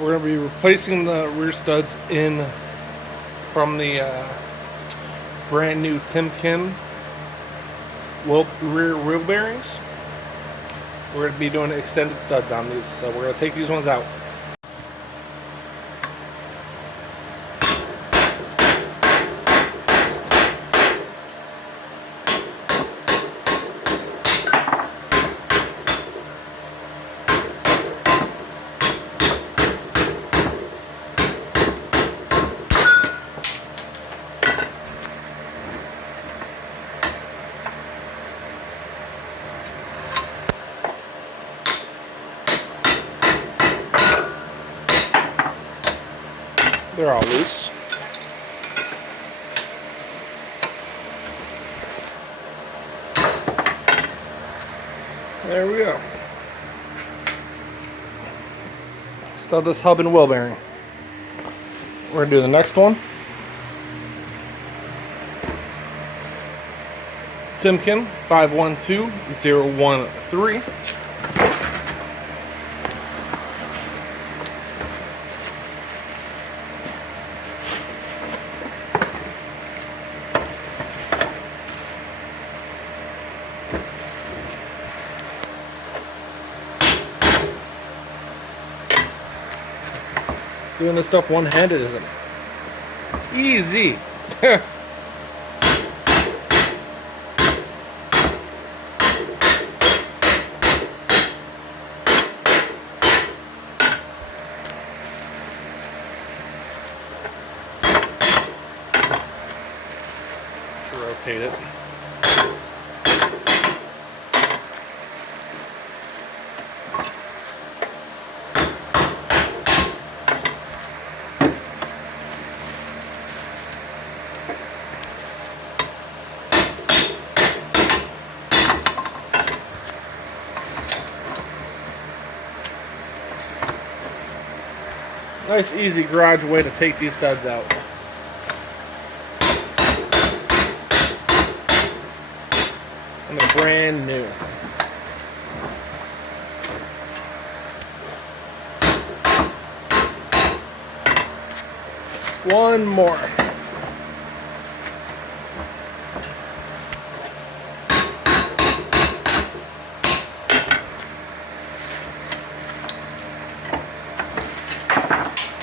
We're going to be replacing the rear studs in from the brand new Timken rear wheel bearings. We're going to be doing extended studs on these, so we're going to take these ones out. They're all loose. There we go. Stud this hub and wheel bearing. We're going to do the next one. Timken 512013. Doing this stuff one-handed isn't easy. Rotate it. Nice, easy garage way to take these studs out. And they're brand new. One more.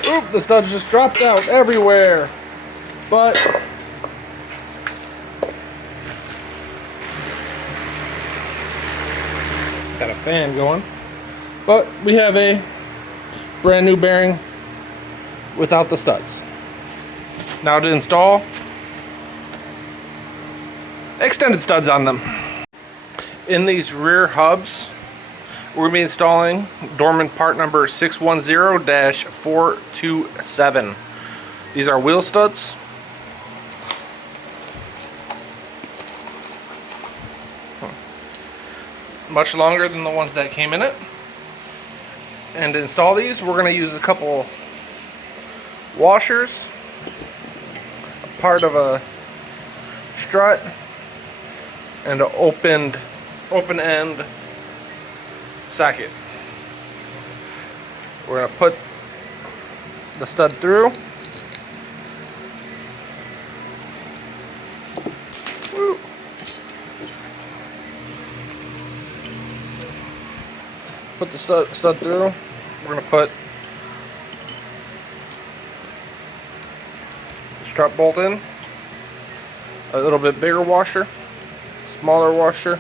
Oop, the studs just dropped out everywhere. But got a fan going. But we have a brand new bearing without the studs. Now to install extended studs on them. In these rear hubs, we're going to be installing dormant part number 610-427. These are wheel studs. Much longer than the ones that came in it. And to install these, we're going to use a couple washers, part of a strut, and an open end socket. We're going to put the stud through. Woo. Put the stud through. We're going to put the strut bolt in. A little bit bigger washer, smaller washer.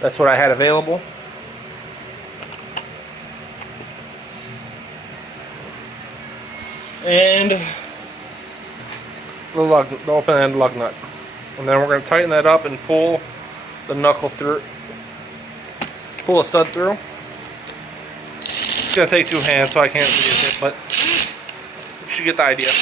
That's what I had available. And the open end lug nut. And then we're going to tighten that up and pull the knuckle through. Pull a stud through. It's going to take two hands, so I can't read it, but you should get the idea.